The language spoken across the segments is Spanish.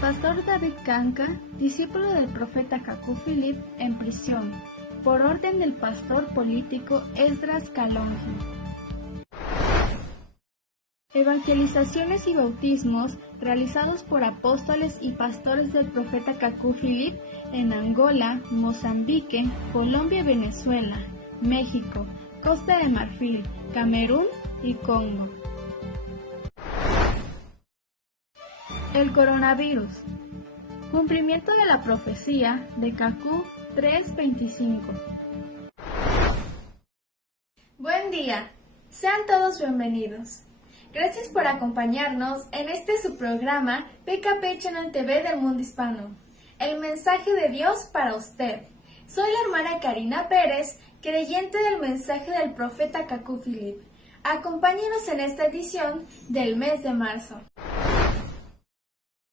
pastor David Kanka, discípulo del profeta Kaku Philip, en prisión, por orden del pastor político Esdras Kalonji. Evangelizaciones y bautismos realizados por apóstoles y pastores del profeta Kaku Philip en Angola, Mozambique, Colombia y Venezuela, México, Costa de Marfil, Camerún y Congo. El coronavirus. Cumplimiento de la profecía de Kaku 3:25. Buen día, sean todos bienvenidos. Gracias por acompañarnos en su programa PKP Channel TV del Mundo Hispano. El mensaje de Dios para usted. Soy la hermana Karina Pérez, creyente del mensaje del profeta Kaku Philip. Acompáñenos en esta edición del mes de marzo.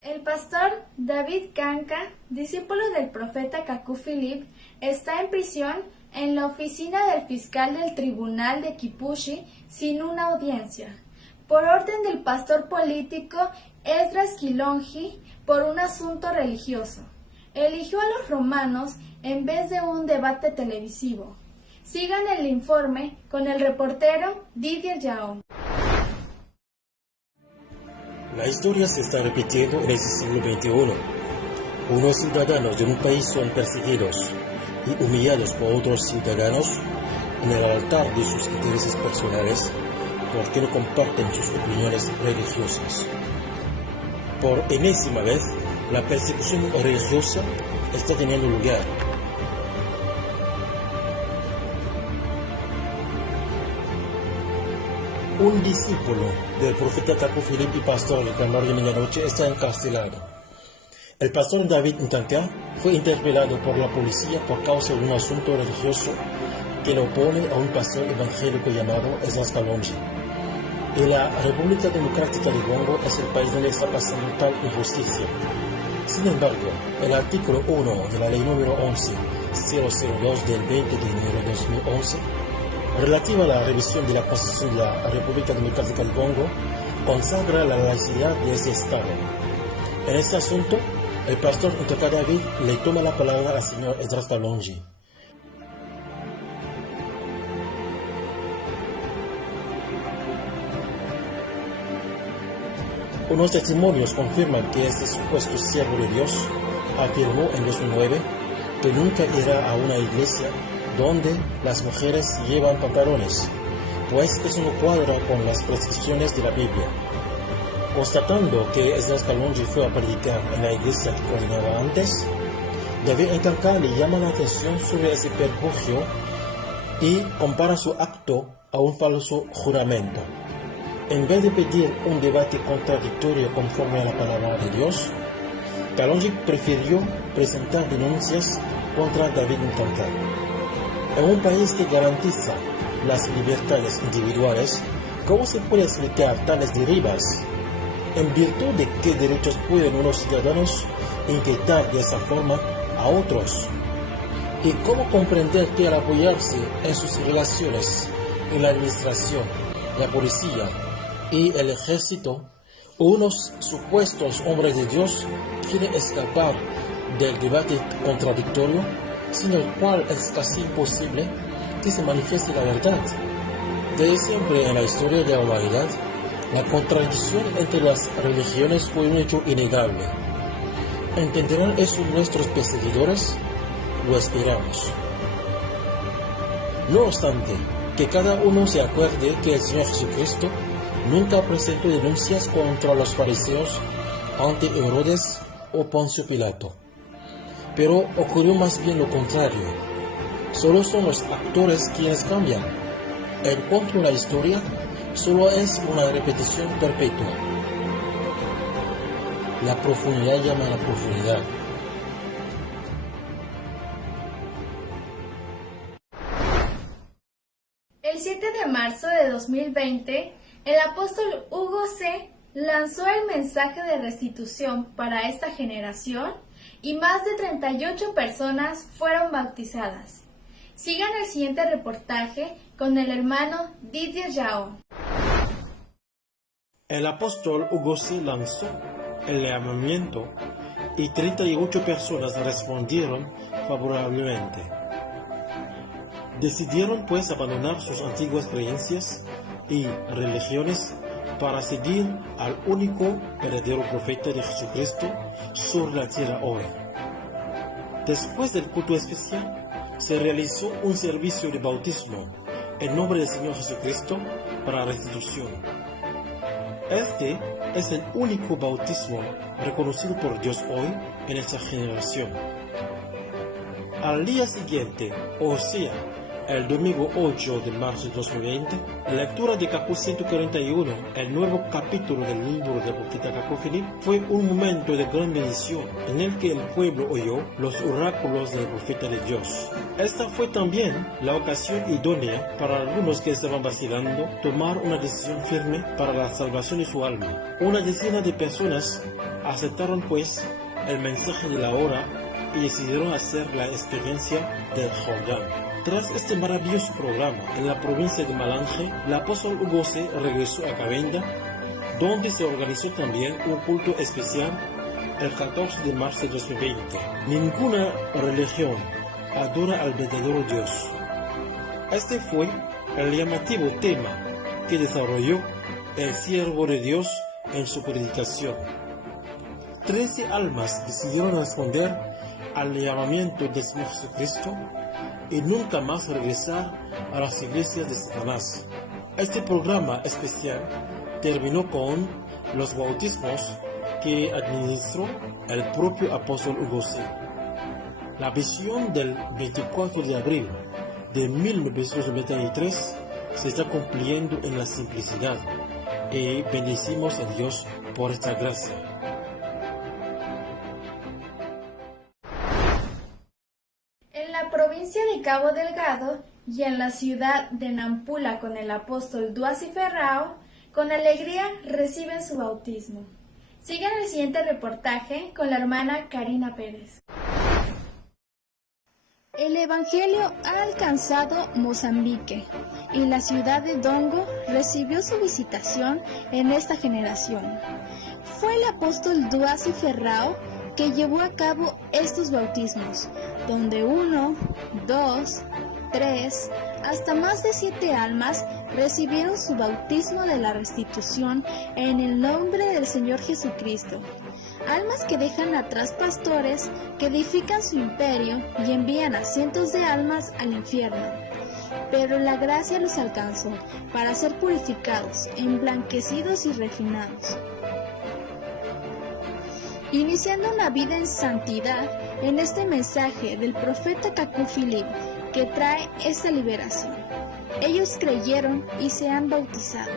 El pastor David Kanka, discípulo del profeta Kaku Philip, está en prisión en la oficina del fiscal del tribunal de Kipushi sin una audiencia, por orden del pastor político Esdras Kalonji por un asunto religioso. Eligió a los romanos en vez de un debate televisivo. Sigan el informe con el reportero Didier Yao. La historia se está repitiendo en el siglo XXI. Unos ciudadanos de un país son perseguidos y humillados por otros ciudadanos en el altar de sus intereses personales porque no comparten sus opiniones religiosas. Por enésima vez, la persecución religiosa está teniendo lugar. Un discípulo del profeta Kaku Philip y pastor de Clamor de Medianoche está encarcelado. El pastor David Kanka fue interpelado por la policía por causa de un asunto religioso que lo opone a un pastor evangélico llamado Esdras Kalonji. Y la República Democrática de Congo es el país donde está pasando tal injusticia. Sin embargo, el artículo 1 de la ley número 11.002 del 20 de enero de 2011, relativa a la revisión de la Constitución de la República Democrática del Congo, consagra la laicidad de ese Estado. En este asunto, el pastor Kanka David le toma la palabra al señor Esdras Kalonji. Unos testimonios confirman que este supuesto siervo de Dios afirmó en 2009 que nunca irá a una iglesia donde las mujeres llevan pantalones, pues eso no cuadra con las prescripciones de la Biblia. Constatando que Esdras Kalonji fue a predicar en la iglesia que coordinaba antes, David Kanka le llama la atención sobre ese perjuicio y compara su acto a un falso juramento. En vez de pedir un debate contradictorio conforme a la palabra de Dios, Kalonji prefirió presentar denuncias contra David Kanka. En un país que garantiza las libertades individuales, ¿cómo se puede explicar tales derivas? ¿En virtud de qué derechos pueden unos ciudadanos inquietar de esa forma a otros? ¿Y cómo comprender que al apoyarse en sus relaciones en la administración, la policía y el ejército, unos supuestos hombres de Dios quieren escapar del debate contradictorio, sin el cual es casi imposible que se manifieste la verdad? Desde siempre en la historia de la humanidad, la contradicción entre las religiones fue un hecho innegable. ¿Entenderán eso nuestros perseguidores? Lo esperamos. No obstante, que cada uno se acuerde que el Señor Jesucristo nunca presentó denuncias contra los fariseos ante Herodes o Poncio Pilato. Pero ocurrió más bien lo contrario. Solo son los actores quienes cambian. El cuento de la historia solo es una repetición perpetua. La profundidad llama a la profundidad. El 7 de marzo de 2020, el apóstol Hugo C. lanzó el mensaje de restitución para esta generación y más de 38 personas fueron bautizadas. Sigan el siguiente reportaje con el hermano Didier Yao. El apóstol Hugo C. lanzó el llamamiento y 38 personas respondieron favorablemente. Decidieron pues abandonar sus antiguas creencias y religiones para seguir al único verdadero profeta de Jesucristo sobre la tierra hoy. Después del culto especial, se realizó un servicio de bautismo en nombre del Señor Jesucristo para restitución. Este es el único bautismo reconocido por Dios hoy en esta generación. Al día siguiente, o sea, el domingo 8 de marzo de 2020, la lectura de Capítulo 141, el nuevo capítulo del libro del profeta Cacufilip, fue un momento de gran bendición en el que el pueblo oyó los oráculos del profeta de Dios. Esta fue también la ocasión idónea para algunos que estaban vacilando tomar una decisión firme para la salvación de su alma. Una decena de personas aceptaron pues el mensaje de la hora y decidieron hacer la experiencia del Jordán. Tras este maravilloso programa en la provincia de Malange, el apóstol Hugo se regresó a Cabinda, donde se organizó también un culto especial el 14 de marzo de 2020. Ninguna religión adora al verdadero Dios. Este fue el llamativo tema que desarrolló el siervo de Dios en su predicación. 13 almas decidieron responder al llamamiento del Señor Jesucristo y nunca más regresar a las iglesias de Satanás. Este programa especial terminó con los bautismos que administró el propio apóstol Hugo C. La visión del 24 de abril de 1993 se está cumpliendo en la simplicidad y bendecimos a Dios por esta gracia. En la provincia de Cabo Delgado y en la ciudad de Nampula con el apóstol Duasi Ferrao, con alegría reciben su bautismo. Sigan el siguiente reportaje con la hermana Karina Pérez. El Evangelio ha alcanzado Mozambique y la ciudad de Dongo recibió su visitación en esta generación. Fue el apóstol Duasi Ferrao que llevó a cabo estos bautismos, donde 1, 2, 3, hasta más de 7 almas recibieron su bautismo de la restitución en el nombre del Señor Jesucristo. Almas que dejan atrás pastores que edifican su imperio y envían a cientos de almas al infierno. Pero la gracia los alcanzó para ser purificados, emblanquecidos y refinados, iniciando una vida en santidad en este mensaje del profeta Cacufilip que trae esta liberación. Ellos creyeron y se han bautizado.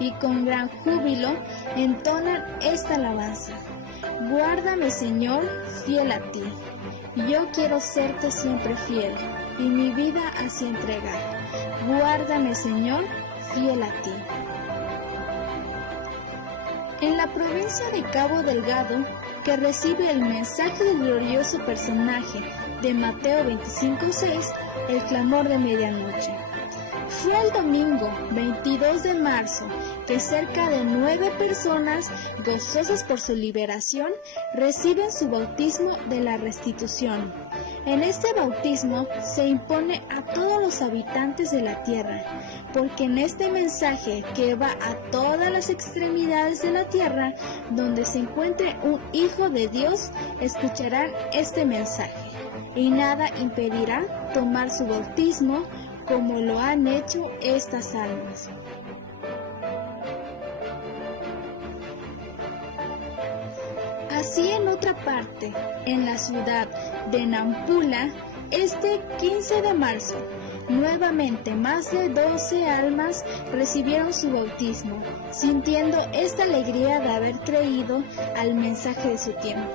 Y con gran júbilo entonan esta alabanza. Guárdame, Señor, fiel a ti. Yo quiero serte siempre fiel y mi vida así entregar. Guárdame, Señor, fiel a ti. En la provincia de Cabo Delgado, que recibe el mensaje del glorioso personaje de Mateo 25:6, el clamor de medianoche. Fue el domingo 22 de marzo que cerca de 9 personas, gozosas por su liberación, reciben su bautismo de la restitución. En este bautismo se impone a todos los habitantes de la tierra, porque en este mensaje que va a todas las extremidades de la tierra, donde se encuentre un hijo de Dios, escucharán este mensaje, y nada impedirá tomar su bautismo, como lo han hecho estas almas. Así en otra parte, en la ciudad de Nampula, este 15 de marzo, nuevamente más de 12 almas recibieron su bautismo, sintiendo esta alegría de haber creído al mensaje de su tiempo.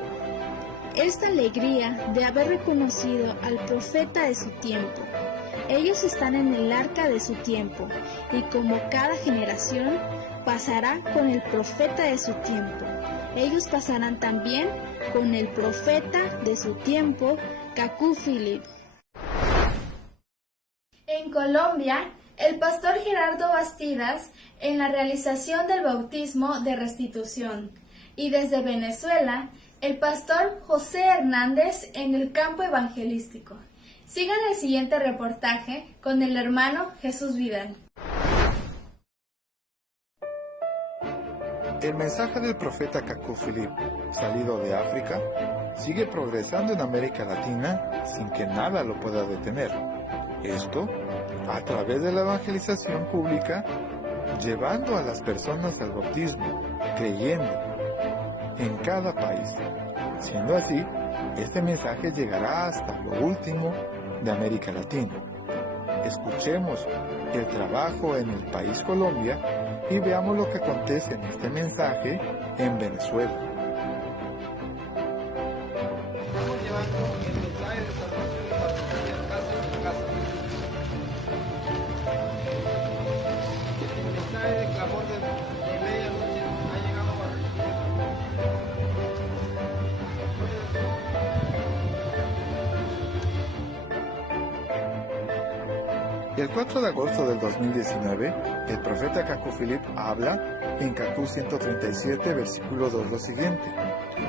Esta alegría de haber reconocido al profeta de su tiempo. Ellos están en el arca de su tiempo, y como cada generación, pasará con el profeta de su tiempo. Ellos pasarán también con el profeta de su tiempo, Cacufilip. En Colombia, el pastor Gerardo Bastidas en la realización del bautismo de restitución y desde Venezuela, el pastor José Hernández en el campo evangelístico. Sigan el siguiente reportaje con el hermano Jesús Vidal. El mensaje del profeta Kaku Philip, salido de África, sigue progresando en América Latina sin que nada lo pueda detener. Esto a través de la evangelización pública, llevando a las personas al bautismo, creyendo en cada país. Siendo así, este mensaje llegará hasta lo último de América Latina. Escuchemos el trabajo en el país Colombia y veamos lo que acontece en este mensaje en Venezuela. Estamos llevando el mensaje de salvación y bautismo de casa en casa. El mensaje de clamor de medianoche ha llegado a El 4 de agosto del 2019, el profeta Kaku Philip habla en Kaku 137, versículo 2 lo siguiente: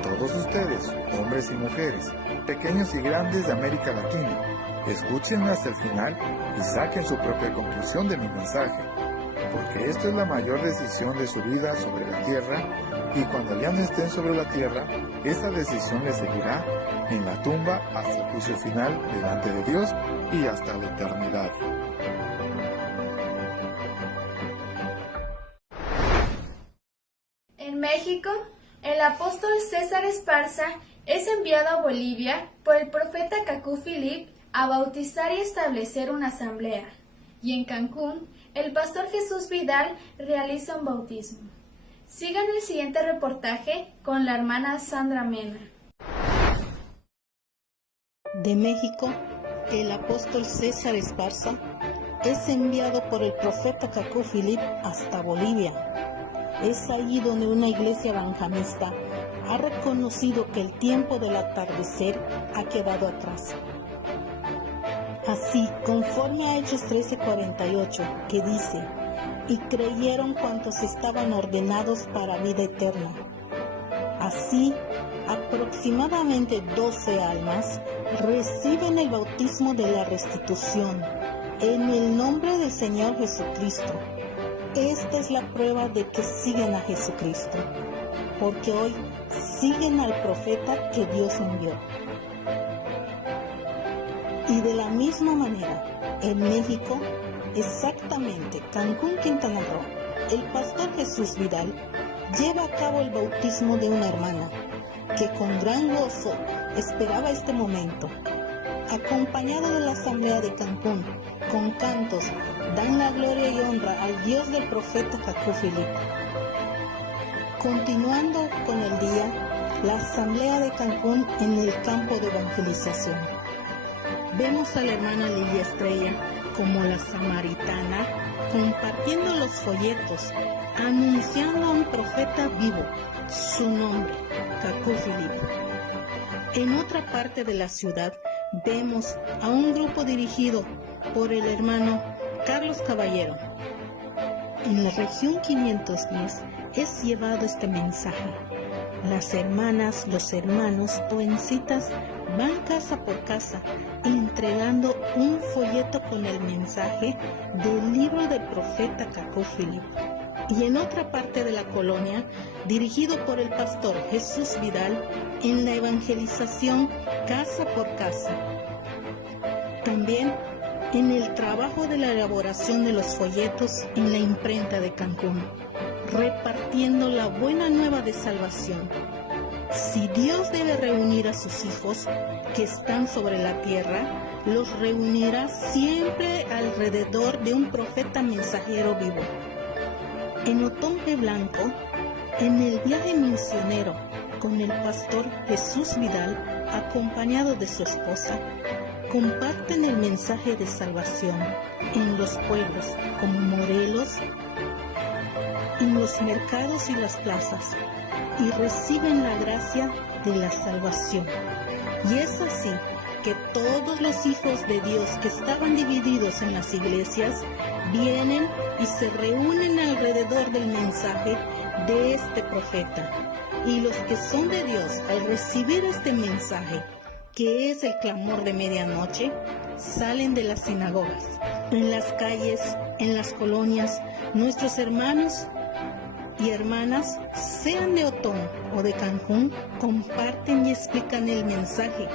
todos ustedes, hombres y mujeres, pequeños y grandes de América Latina, escúchenme hasta el final y saquen su propia conclusión de mi mensaje, porque esto es la mayor decisión de su vida sobre la tierra, y cuando ya no estén sobre la tierra, esa decisión les seguirá en la tumba hasta el juicio final delante de Dios y hasta la eternidad. En México, el apóstol César Esparza es enviado a Bolivia por el profeta Kaku Philip a bautizar y establecer una asamblea. Y en Cancún, el pastor Jesús Vidal realiza un bautismo. Sigan el siguiente reportaje con la hermana Sandra Mena. De México, el apóstol César Esparza es enviado por el profeta Kaku Philip hasta Bolivia. Es allí donde una iglesia benjamista ha reconocido que el tiempo del atardecer ha quedado atrás. Así, conforme a Hechos 13:48, que dice: y creyeron cuantos estaban ordenados para vida eterna. Así, aproximadamente 12 almas reciben el bautismo de la restitución en el nombre del Señor Jesucristo. Esta es la prueba de que siguen a Jesucristo, porque hoy siguen al profeta que Dios envió. Y de la misma manera, en México, exactamente Cancún, Quintana Roo, el pastor Jesús Vidal lleva a cabo el bautismo de una hermana que con gran gozo esperaba este momento. Acompañado de la asamblea de Cancún, con cantos, dan la gloria y honra al Dios del profeta Kaku Philip. Continuando con el día, la asamblea de Cancún en el campo de evangelización. Vemos a la hermana Lilia Estrella como la samaritana, compartiendo los folletos, anunciando a un profeta vivo, su nombre, Kaku Philip. En otra parte de la ciudad, vemos a un grupo dirigido por el hermano Carlos Caballero. En la región 510 es llevado este mensaje. Las hermanas, los hermanos, jovencitas van casa por casa entregando un folleto con el mensaje del libro del profeta Kaku Philip. Y en otra parte de la colonia, dirigido por el pastor Jesús Vidal, en la evangelización casa por casa. También en el trabajo de la elaboración de los folletos en la imprenta de Cancún, repartiendo la buena nueva de salvación. Si Dios debe reunir a sus hijos que están sobre la tierra, los reunirá siempre alrededor de un profeta mensajero vivo. En Otompe Blanco, en el viaje misionero con el pastor Jesús Vidal, acompañado de su esposa, comparten el mensaje de salvación en los pueblos como Morelos, en los mercados y las plazas, y reciben la gracia de la salvación. Y es así que todos los hijos de Dios que estaban divididos en las iglesias vienen y se reúnen alrededor del mensaje de este profeta. Y los que son de Dios, al recibir este mensaje, que es el clamor de medianoche, salen de las sinagogas, en las calles, en las colonias. Nuestros hermanos y hermanas, sean de Otón o de Cancún, comparten y explican el mensaje.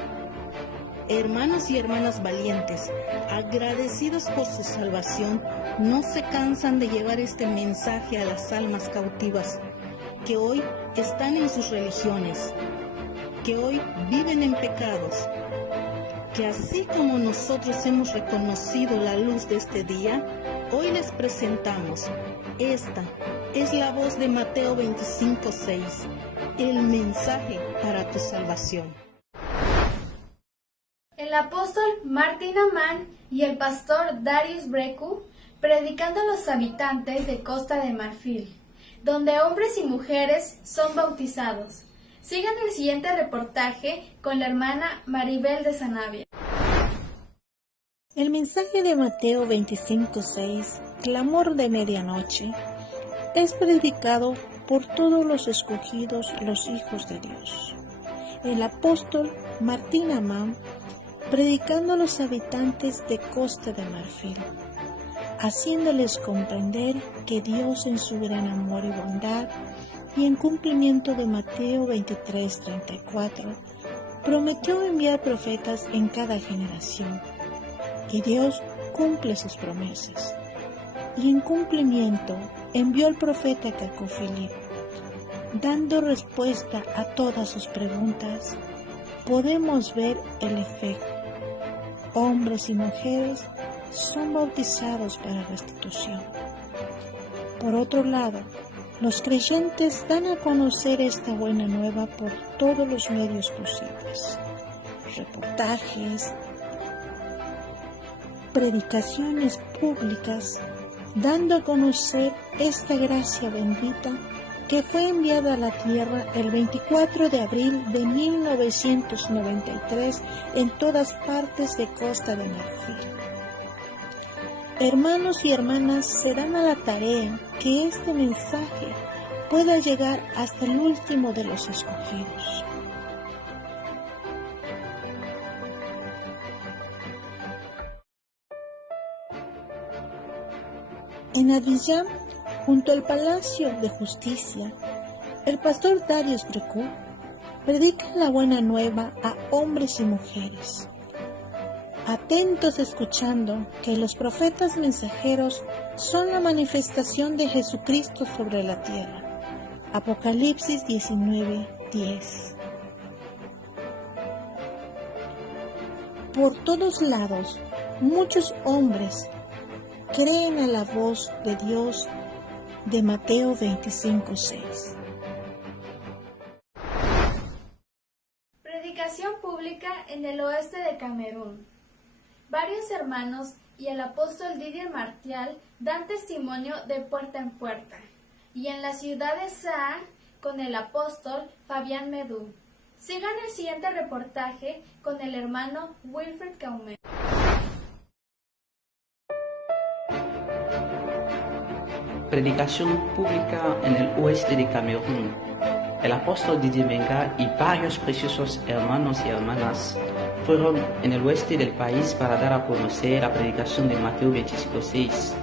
Hermanos y hermanas valientes, agradecidos por su salvación, no se cansan de llevar este mensaje a las almas cautivas, que hoy están en sus religiones, que hoy viven en pecados, que así como nosotros hemos reconocido la luz de este día, hoy les presentamos. Esta es la voz de Mateo 25:6, el mensaje para tu salvación. El apóstol Martin Ammann y el pastor Darius Brecu predicando a los habitantes de Costa de Marfil, donde hombres y mujeres son bautizados. Sigan el siguiente reportaje con la hermana Maribel de Sanabria. El mensaje de Mateo 25:6, clamor de medianoche, es predicado por todos los escogidos, los hijos de Dios. El apóstol Martin Ammann predicando a los habitantes de Costa de Marfil, haciéndoles comprender que Dios en su gran amor y bondad y en cumplimiento de Mateo 23:34 prometió enviar profetas en cada generación, que Dios cumple sus promesas, y en cumplimiento envió al profeta Cacufilip, dando respuesta a todas sus preguntas. Podemos ver el efecto. Hombres y mujeres son bautizados para restitución. Por otro lado, los creyentes dan a conocer esta buena nueva por todos los medios posibles. Reportajes, predicaciones públicas, dando a conocer esta gracia bendita que fue enviada a la tierra el 24 de abril de 1993 en todas partes de Costa de Marfil. Hermanos y hermanas se dan a la tarea que este mensaje pueda llegar hasta el último de los escogidos. En Abiyán, junto al Palacio de Justicia, el pastor Darius Brecu predica la buena nueva a hombres y mujeres, atentos escuchando que los profetas mensajeros son la manifestación de Jesucristo sobre la tierra. Apocalipsis 19:10. Por todos lados, muchos hombres creen a la voz de Dios de Mateo 25:6. Predicación pública en el oeste de Camerún. Varios hermanos y el apóstol Didier Martial dan testimonio de puerta en puerta, y en la ciudad de Saa con el apóstol Fabián Medú. Sigan el siguiente reportaje con el hermano Wilfred Caumet. Predicación pública en el oeste de Camerún. El apóstol Didier Menga y varios preciosos hermanos y hermanas fueron en el oeste del país para dar a conocer la predicación de Mateo 25:6,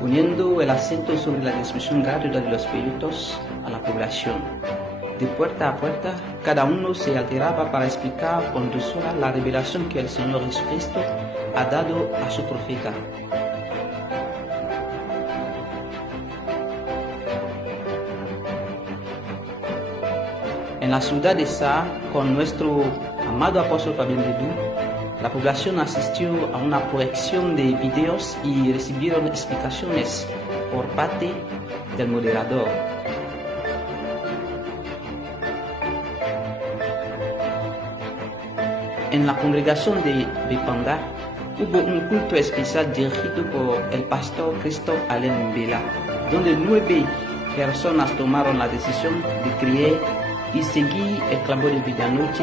poniendo el acento sobre la distribución gratuita de los folletos a la población. De puerta a puerta, cada uno se alteraba para explicar con dulzura la revelación que el Señor Jesucristo ha dado a su profeta. En la ciudad de Saa, con nuestro amado apóstol Fabián Medú, la población asistió a una proyección de videos y recibieron explicaciones por parte del moderador. En la congregación de Bepanda hubo un culto especial dirigido por el pastor Christophe Alain Mbela, donde 9 personas tomaron la decisión de creer y seguir el clamor de medianoche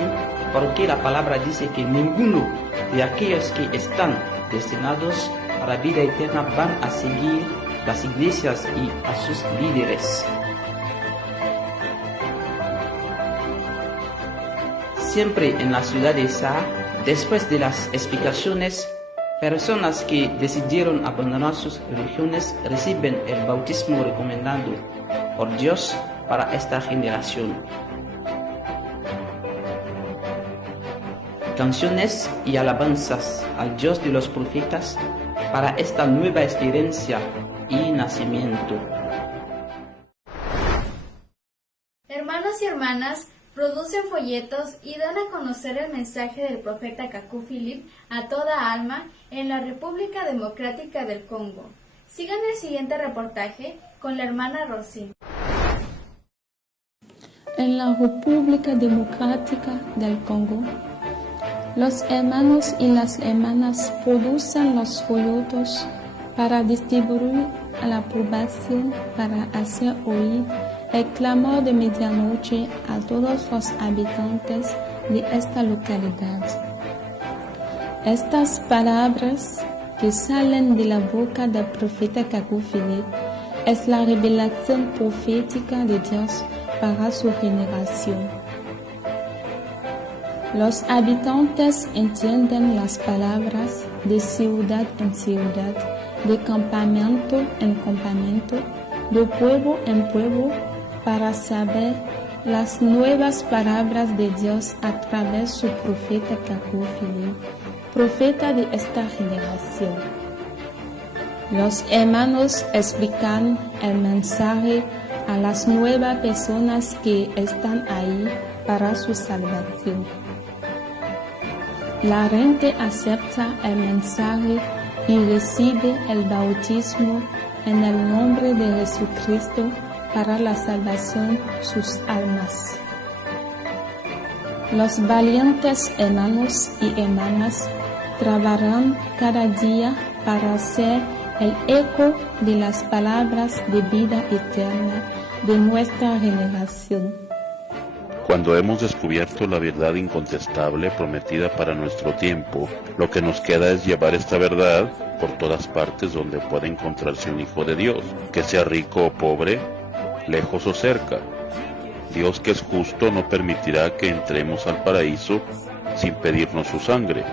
porque la palabra dice que ninguno de aquellos que están destinados a la vida eterna van a seguir las iglesias y a sus líderes. Siempre en la ciudad de Sa, después de las explicaciones, personas que decidieron abandonar sus religiones reciben el bautismo recomendado por Dios para esta generación. Canciones y alabanzas al Dios de los profetas para esta nueva experiencia y nacimiento. Hermanos y hermanas producen folletos y dan a conocer el mensaje del profeta Kaku Philip a toda alma en la República Democrática del Congo. Sigan el siguiente reportaje con la hermana Rosy. En la República Democrática del Congo, los hermanos y las hermanas producen los folletos para distribuir a la población para hacer oír el clamor de medianoche a todos los habitantes de esta localidad. Estas palabras que salen de la boca del profeta Kaku Philip es la revelación profética de Dios para su generación. Los habitantes entienden las palabras de ciudad en ciudad, de campamento en campamento, de pueblo en pueblo, para saber las nuevas palabras de Dios a través de su profeta Kaku Philip, profeta de esta generación. Los hermanos explican el mensaje a las nuevas personas que están ahí para su salvación. La gente acepta el mensaje y recibe el bautismo en el nombre de Jesucristo para la salvación de sus almas. Los valientes hermanos y hermanas trabajarán cada día para hacer el eco de las palabras de vida eterna de nuestra generación. Cuando hemos descubierto la verdad incontestable prometida para nuestro tiempo, lo que nos queda es llevar esta verdad por todas partes donde pueda encontrarse un hijo de Dios, que sea rico o pobre, lejos o cerca. Dios, que es justo, no permitirá que entremos al paraíso sin pedirnos su sangre.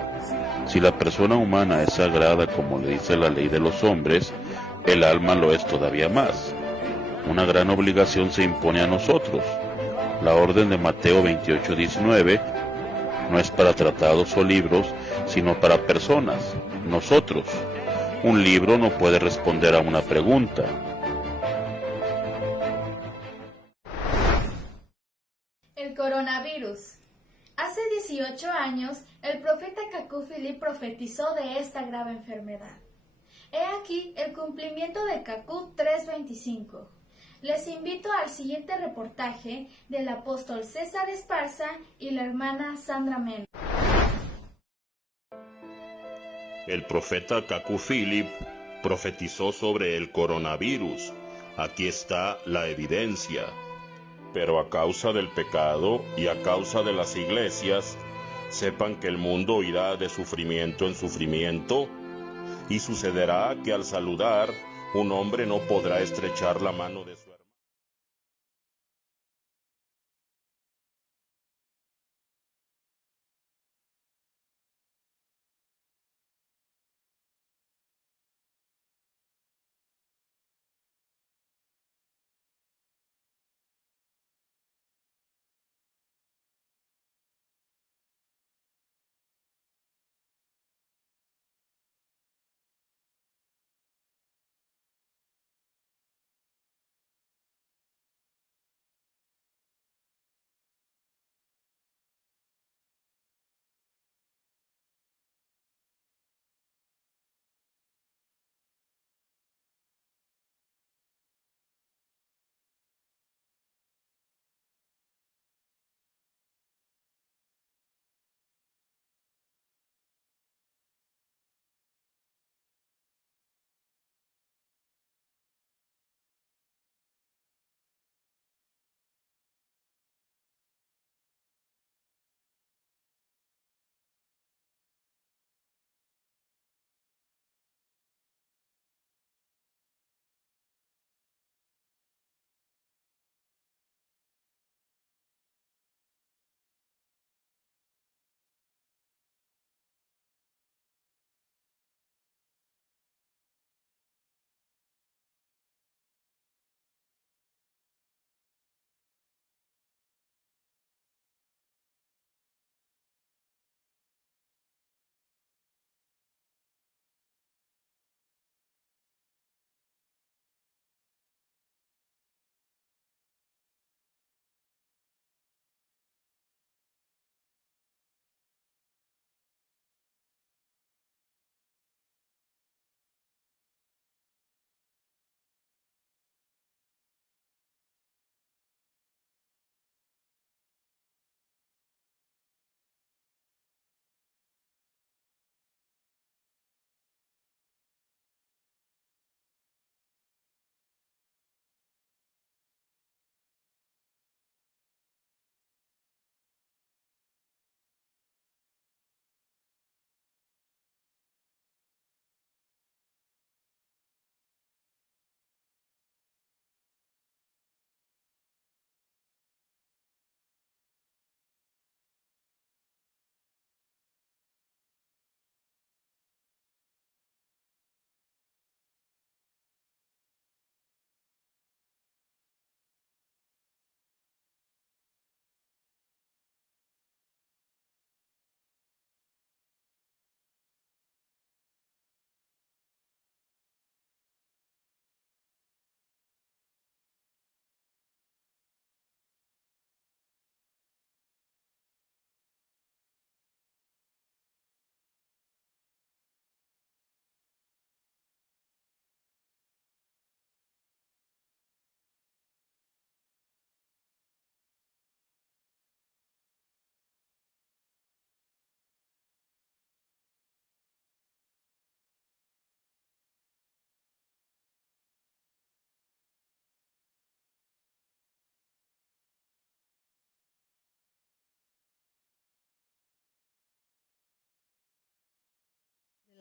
Si la persona humana es sagrada como le dice la ley de los hombres, el alma lo es todavía más. Una gran obligación se impone a nosotros. La orden de Mateo 28:19 no es para tratados o libros, sino para personas, nosotros. Un libro no puede responder a una pregunta. El coronavirus. Hace 18 años, el profeta Kaku Philip profetizó de esta grave enfermedad. He aquí el cumplimiento de Kaku 3:25. Les invito al siguiente reportaje del apóstol César Esparza y la hermana Sandra Mena. El profeta Kaku Philip profetizó sobre el coronavirus. Aquí está la evidencia. Pero a causa del pecado y a causa de las iglesias, sepan que el mundo irá de sufrimiento en sufrimiento, y sucederá que al saludar, un hombre no podrá estrechar la mano de su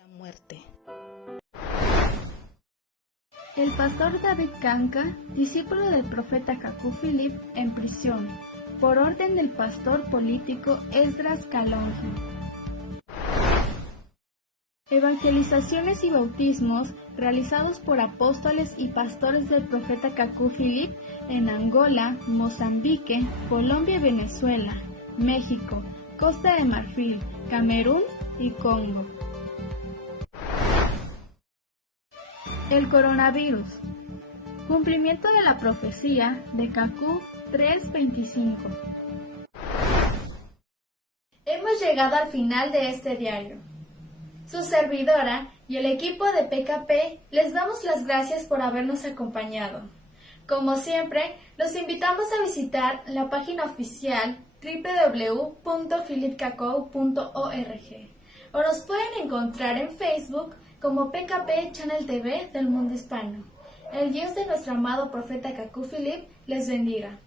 la muerte. El pastor David Kanka, discípulo del profeta Kaku Philip, en prisión, por orden del pastor político Esdras Kalonji. Evangelizaciones y bautismos realizados por apóstoles y pastores del profeta Kaku Philip en Angola, Mozambique, Colombia y Venezuela, México, Costa de Marfil, Camerún y Congo. El coronavirus. Cumplimiento de la profecía de Kaku 3:25. Hemos llegado al final de este diario. Su servidora y el equipo de PKP les damos las gracias por habernos acompañado. Como siempre, los invitamos a visitar la página oficial www.philipcacou.org o nos pueden encontrar en Facebook como PKP Channel TV del Mundo Hispano. El Dios de nuestro amado profeta Kaku Philip les bendiga.